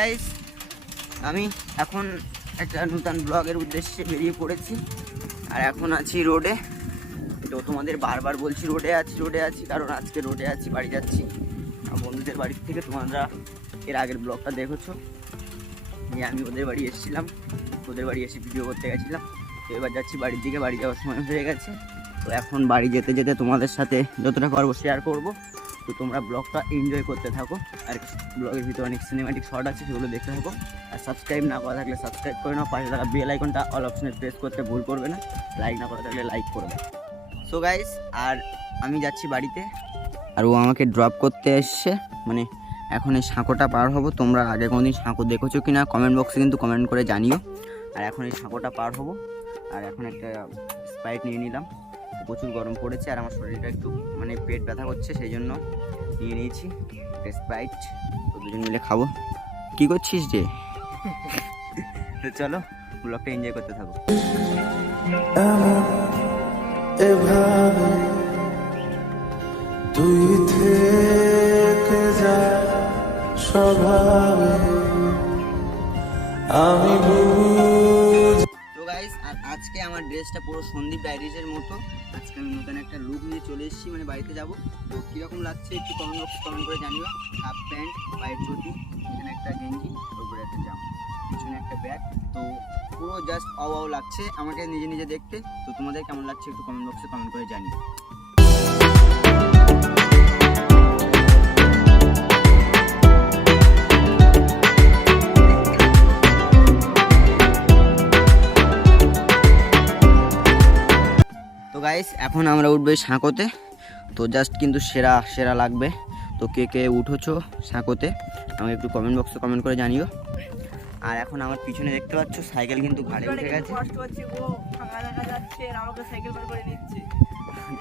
Guys, আমি এখন একটা নতুন ব্লগের উদ্দেশ্যে বেরিয়ে পড়েছি আর এখন আছি রোডে। তো তোমাদের বারবার বলছি রোডে আছি কারণ আজকে রোডে আছি, বাড়ি যাচ্ছি বন্ধুদের বাড়ির থেকে। তোমরা এর আগের ব্লগটা দেখেছো, আমি ওদের বাড়ি এসেছিলাম, ওদের বাড়ি এসে ভিডিও করতে গেছিলাম। তো এবার যাচ্ছি বাড়ির দিকে, বাড়ি যাওয়ার সময় হয়ে গেছে। তো এখন বাড়ি যেতে যেতে তোমাদের সাথে যতটা পারবো শেয়ার করবো। তো তোমরা ব্লগটা এনজয় করতে থাকো, আর ব্লগের ভিতরে অনেক সিনেম্যাটিক শট আছে, সেগুলো দেখতে থাকো। আর সাবস্ক্রাইব না করা থাকলে সাবস্ক্রাইব করে নাও, পাশে থাকা বেল আইকনটা অল অপশনে প্রেস করতে ভুল করবে না, লাইক না করা থাকলে লাইক করবে। সো গাইস, আর আমি যাচ্ছি বাড়িতে, আর ও আমাকে ড্রপ করতে এসছে। মানে এখন এই সাঁকোটা পার হবো। তোমরা আগে কোনোদিন সাঁকো দেখেছো কি না কমেন্ট বক্সে কিন্তু কমেন্ট করে জানিও। আর এখন এই সাঁকোটা পার হবো, আর এখন একটা স্প্রাইট নিয়ে নিলাম। প্রচুর গরম পড়েছে আর আমার শরীরটা একটু মানে পেট ব্যথা করছে, সেই জন্য নিয়ে নিয়েছি একটা স্প্রাইট। তো দুজন মিলে খাবো। কি করছিস যে? তো চলো ব্লগটা এনজয় করতে থাকো। তুই থেকে যা স্বভাবে আমি তো গাইস, আর আজকে আমার ড্রেসটা পুরো সন্দীপ ডায়েরিজের মতো। আজকে আমি নতুন একটা লুক নিয়ে চলে এসেছি, মানে বাড়িতে যাব। তো কীরকম লাগছে একটু কমেন্ট করে জানিও। হাফ প্যান্ট, পায়ের চটি, এখানে একটা গেঞ্জি, ওপরে একটা জামা, পিছনে একটা ব্যাগ। তো পুরো জাস্ট ওয়াও লাগছে আমাকে নিজে নিজে দেখতে। তো তোমাদের কেমন লাগছে একটু কমেন্ট বক্সে কমেন্ট করে জানিও। তো গাইস, এখন আমরা উঠবো সাঁকোতে। তো জাস্ট কিন্তু সেরা সেরা লাগবে। তো কে কে উঠেছো সাঁকোতে আমাকে একটু কমেন্ট বক্সে কমেন্ট করে জানিও। আর এখন আমার পিছনে দেখতে পাচ্ছ সাইকেল কিন্তু ঘাড়ে উঠে গেছে।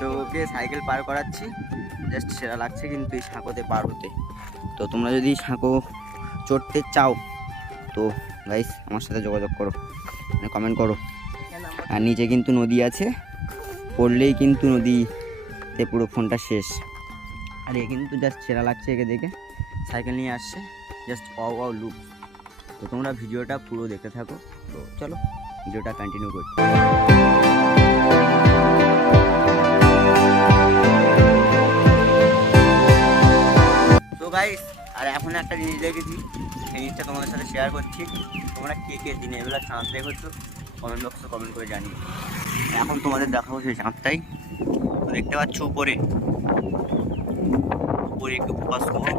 তো ওকে সাইকেল পার করাচ্ছি, জাস্ট সেরা লাগছে কিন্তু এই সাঁকোতে পার হতে। তো তোমরা যদি সাঁকো চড়তে চাও তো গাইস আমার সাথে যোগাযোগ করো, মানে কমেন্ট করো। আর নিচে কিন্তু নদী আছে, পড়লেই কিন্তু নদীতে পুরো ফোনটা শেষ। আর এ কিন্তু জাস্ট সেরা লাগছে একে দেখে, সাইকেল নিয়ে আসছে, জাস্ট ওয়াও লুক। তো তোমরা ভিডিওটা পুরো দেখতে থাকো। তো চলো ভিডিওটা কন্টিনিউ করি। তো গাইস, আর এখন একটা জিনিস দেখেছি, সেই জিনিসটা তোমাদের সাথে শেয়ার করছি। তোমরা কে কে দিনের বেলা চাঁদ দেখেছো কমেন্ট বক্সে কমেন্ট করে জানিও। এখন তোমাদের দেখাবো সেই চাঁদটাই। তো দেখতে পাচ্ছ উপরে একটু ফোকাস করো,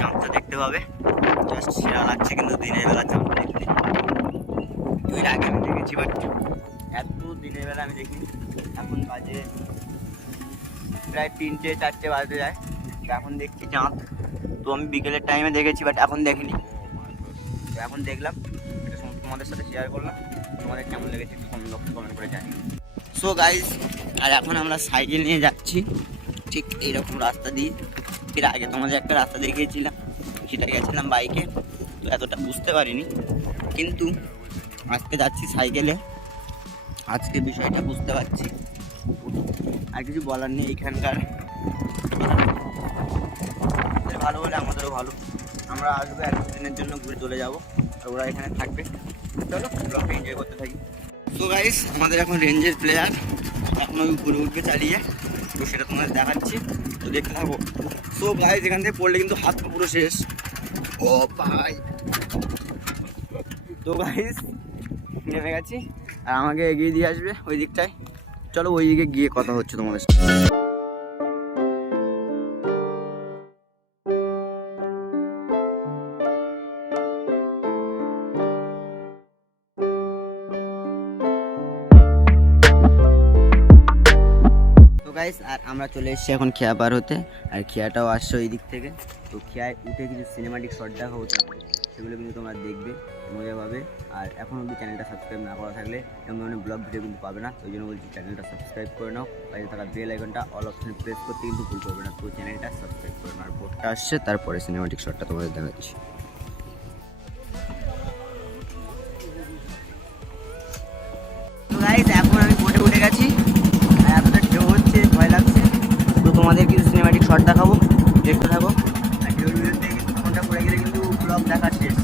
চাঁদটা দেখতে পাবে। জাস্ট সেরা লাগছে কিন্তু দিনের বেলা চাঁদটা দেখতে। এর আগে আমি দেখেছি, বাট এত দিনের বেলা আমি দেখিনি। এখন বাজে প্রায় 3-4 বাজতে যায়, এখন দেখছি চাঁদ। তো আমি বিকেলের টাইমে দেখেছি, বাট এখন দেখিনি। তো এখন দেখলাম, এটা তোমাদের সাথে শেয়ার করলাম। তোমাদের কেমন লেগেছে কমেন্ট করে জানি। সো গাইজ, আর এখন আমরা সাইকেল নিয়ে যাচ্ছি ঠিক এইরকম রাস্তা দিয়ে। এর আগে তোমাদের একটা রাস্তা দেখিয়েছিলাম, সেটা গেছিলাম বাইকে, তো এতটা বুঝতে পারিনি। কিন্তু আজকে যাচ্ছি সাইকেলে, আজকে বিষয়টা বুঝতে পারছি। আর কিছু বলার নেই, এখানকার ভালো হলে আমাদেরও ভালো। আমরা আসবো একদিনের জন্য, ঘুরে চলে যাবো, আর ওরা এখানে থাকবে। চলো ব্লগটা এনজয় করতে থাকি। তো গাইস, আমাদের এখন রেঞ্জের প্লেয়ার এখন ওই উপরে উঠবে চালিয়ে, তো সেটা তোমাদের দেখাচ্ছি, তো দেখতে থাকো। সো গাইস, এখান থেকে পড়লে কিন্তু হাত পা পুরো শেষ। ও ভাই, তো গাইস নেমে গেছি, আর আমাকে এগিয়ে দিয়ে আসবে ওই দিকটায়। চলো ওই দিকে গিয়ে কথা হচ্ছে তোমাদের সাথে। গাইস, আর আমরা চলে এসেছি এখন খেয়া পার হতে, আর খেয়াটাও আসছে ওই দিক থেকে। তো খেয়ায় উঠে কিছু সিনেমাটিক শট দেখা হতে হবে, সেগুলো কিন্তু তোমরা দেখবে, মজা পাবে। আর এখন অবধি চ্যানেলটা সাবস্ক্রাইব না করা থাকলে এমন ধরনের ব্লগ ভিডিও কিন্তু পাবে না। ওই জন্য বলছি চ্যানেলটা সাবস্ক্রাইব করে নাও, পাশে থাকা বেল আইকনটা অল অপশনে প্রেস করতে কিন্তু ভুল করবে না। তো চ্যানেলটা সাবস্ক্রাইব করে নাও। আর বোর্ডটা আসছে, তারপরে সিনেমাটিক শটটা তোমাদের দেখাচ্ছি। তো গাইস, এখন আমি বোটে উঠে গেছি, আর এতটা ঢেউ হচ্ছে, ভয় লাগছে। তো তোমাদের কিছু সিনেমাটিক শট দেখাবো, দেখতে থাকো। আর ঢেউর বিরুদ্ধে কিন্তু ফোনটা পড়ে গেলে কিন্তু ব্লগ দেখা শেষ।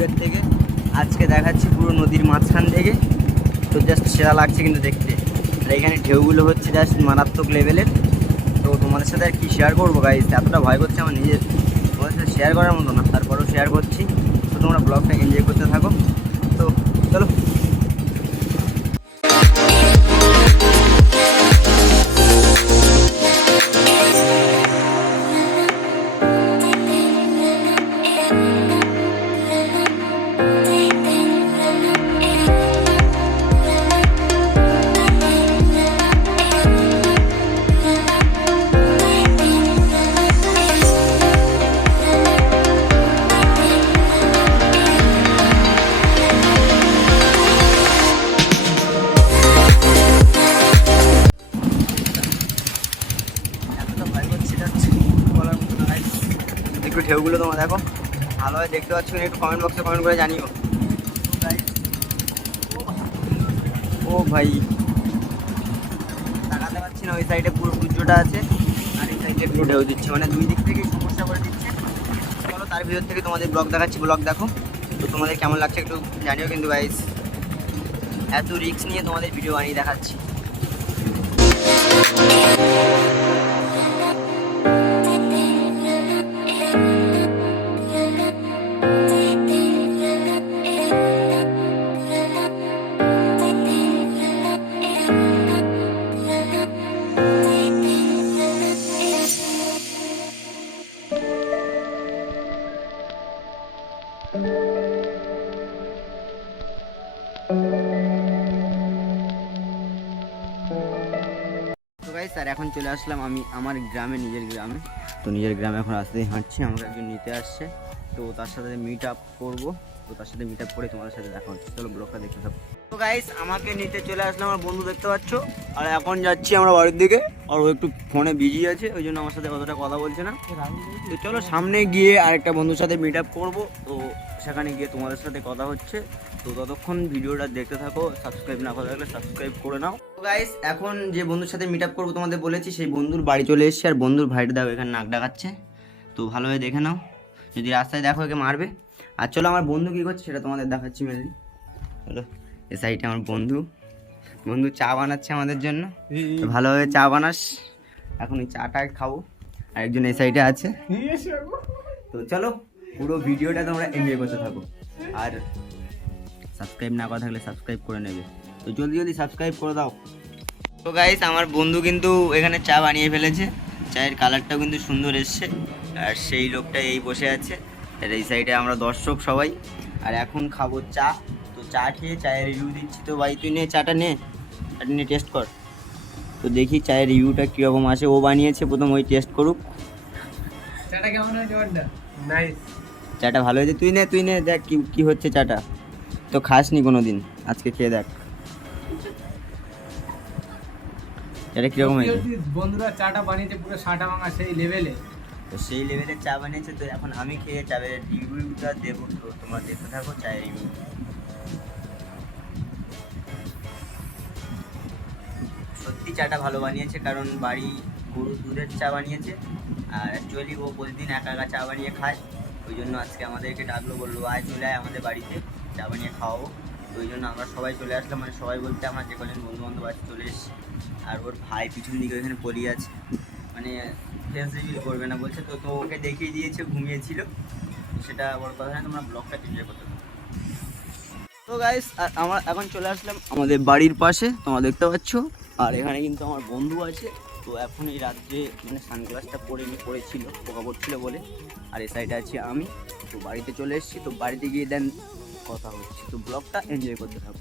দূরের থেকে, আজকে দেখাচ্ছি পুরো নদীর মাঝখান থেকে। তো জাস্ট সেরা লাগছে কিন্তু দেখতে। আর এখানে ঢেউগুলো হচ্ছে জাস্ট মারাত্মক লেভেলের। তো তোমাদের সাথে আর কি শেয়ার করবো গাইস, এতটা ভয় করছে আমার নিজের, তোমাদের সাথে শেয়ার করার মতো না, তারপরেও শেয়ার করছি। তো তোমরা ব্লগটা এনজয় করতে থাকো। তো চলো। একটু ঢেউগুলো তোমরা দেখো, ভালোভাবে দেখতে পাচ্ছ কিনা একটু কমেন্ট বক্সে কমেন্ট করে জানিও। ও ভাই, তাকাতে পারছি না, ওই সাইডে পুরো সূর্যটা আছে আর এই সাইডে একটু ঢেউ দিচ্ছে, মানে দুই দিক থেকেই সমস্যা করে দিচ্ছে। চলো তার ভিতর থেকে তোমাদের ব্লগ দেখাচ্ছি, ব্লগ দেখো। তো তোমাদের কেমন লাগছে একটু জানিও কিন্তু গাইস, এত রিস্ক নিয়ে তোমাদের ভিডিও বানিয়ে দেখাচ্ছি। তো গাইস আর এখন চলে আসলাম আমি আমার গ্রামে, নিজের গ্রামে। তো নিজের গ্রামে এখন আসতেই হাঁটছি, আমাকে একজন নিতে আসছে। তো তার সাথে মিট আপ করবো। তো তার সাথে মিট আপ করে তোমাদের সাথে দেখা হচ্ছে। চলো ব্লগটা দেখতে থাকো। তো গাইস আমাকে নিতে চলে আসলাম আমার বন্ধু, দেখতে পাচ্ছ। আর এখন যাচ্ছি আমরা বাড়ির দিকে। আর ও একটু ফোনে বিজি আছে, ওই জন্য আমার সাথে অতটা কথা বলছে না। তো চলো সামনে গিয়ে আরেকটা বন্ধুর সাথে মিট আপ করবো। তো সেখানে গিয়ে তোমাদের সাথে কথা হচ্ছে। তো ততক্ষণ ভিডিওটা দেখতে থাকো, সাবস্ক্রাইব না করা থাকলে সাবস্ক্রাইব করে নাও। তো গাইস এখন যে বন্ধুর সাথে মিট আপ করবো তোমাদের বলেছি, সেই বন্ধুর বাড়ি চলে এসেছি। আর বন্ধুর ভাইটা দেখো এখানে নাক ডাকাচ্ছে। তো ভালোভাবে দেখে নাও, যদি রাস্তায় দেখো একে মারবে। আর চলো আমার বন্ধু কী করছে সেটা তোমাদের দেখাচ্ছি মেনলি। চলো এ সাইডে আমার বন্ধু চা বানাচ্ছে আমাদের জন্য। তো ভালোভাবে চা বানাস, এখন এই চাটা খাবো। আর একজন এই সাইডে আছে। তো চলো পুরো ভিডিওটা তোমরা এনজয় করতে থাকো। আর সাবস্ক্রাইব না করা থাকলে সাবস্ক্রাইব করে নেবে। তো জলদি জলদি সাবস্ক্রাইব করে দাও। তো গাইস আমার বন্ধু কিন্তু এখানে চা বানিয়ে ফেলেছে, চায়ের কালারটাও কিন্তু সুন্দর এসছে। আর সেই লোকটা এই বসে আছে, আর এই সাইডে আমরা দর্শক সবাই। আর এখন খাবো চা। তো চা খেয়ে চায়ের রিভিউ দিচ্ছি। তো ভাই তুই নে চাটা নে, চাটা নিয়ে টেস্ট কর। তো দেখি চায়ের রিভিউটা কীরকম আসে। ও বানিয়েছে, প্রথম ওই টেস্ট করুক। চাটা কেমন হয়েছে? নাইস। চাটা ভালো হয়েছে, তুই নে দেখ কি হচ্ছে চাটা। তো খাসনি কোনো দিন, আজকে খেয়ে দেখ চাটা কীরকম হয়েছে। বন্ধুরা চাটা বানিয়েছে পুরো সাটা ভাঙা সেই লেভেলে। তো সেই লেভেলের চা বানিয়েছে। তো এখন আমি খেয়ে চায়ের রিভিউটা দেবো। তো তোমরা দেখতে থাকো চায়ের রিভিউ। সত্যি চাটা ভালো বানিয়েছে, কারণ বাড়ি গরু দুধের চা বানিয়েছে। আর অ্যাকচুয়ালি ও প্রতিদিন একা একা চা বানিয়ে খায়, ওই জন্য আজকে আমাদেরকে ডাকলো, বললো আয় চলে আয় আমাদের বাড়িতে চা বানিয়ে খাওয়াবো। তো ওই জন্য আমরা সবাই চলে আসলাম, মানে সবাই বলতে আমার যে কজন বন্ধু বান্ধব আছে চলে এসেছি। আর ওর ভাই পিছন দিকে ওইখানে পড়িয়ে আছে, মানে ফেস রিভিল করবে না বলছে। তো ওকে দেখিয়ে দিয়েছে, ঘুমিয়েছিল। সেটা বড় কথা না, তোমরা ব্লগটা এনজয় করতে পারো। তো গাইস আমরা এখন চলে আসলাম আমাদের বাড়ির পাশে, তোমরা দেখতে পাচ্ছ। আর এখানে কিন্তু আমার বন্ধু আছে। তো এখন এই রাত্রে মানে সানগ্লাসটা পরেছিল, পোকা পড়ছিল বলে। আর এই সাইডে আছি আমি। তো বাড়িতে চলে এসেছি, তো বাড়িতে গিয়ে দেন কথা হচ্ছে। তো ব্লগটা এনজয় করতে থাকো।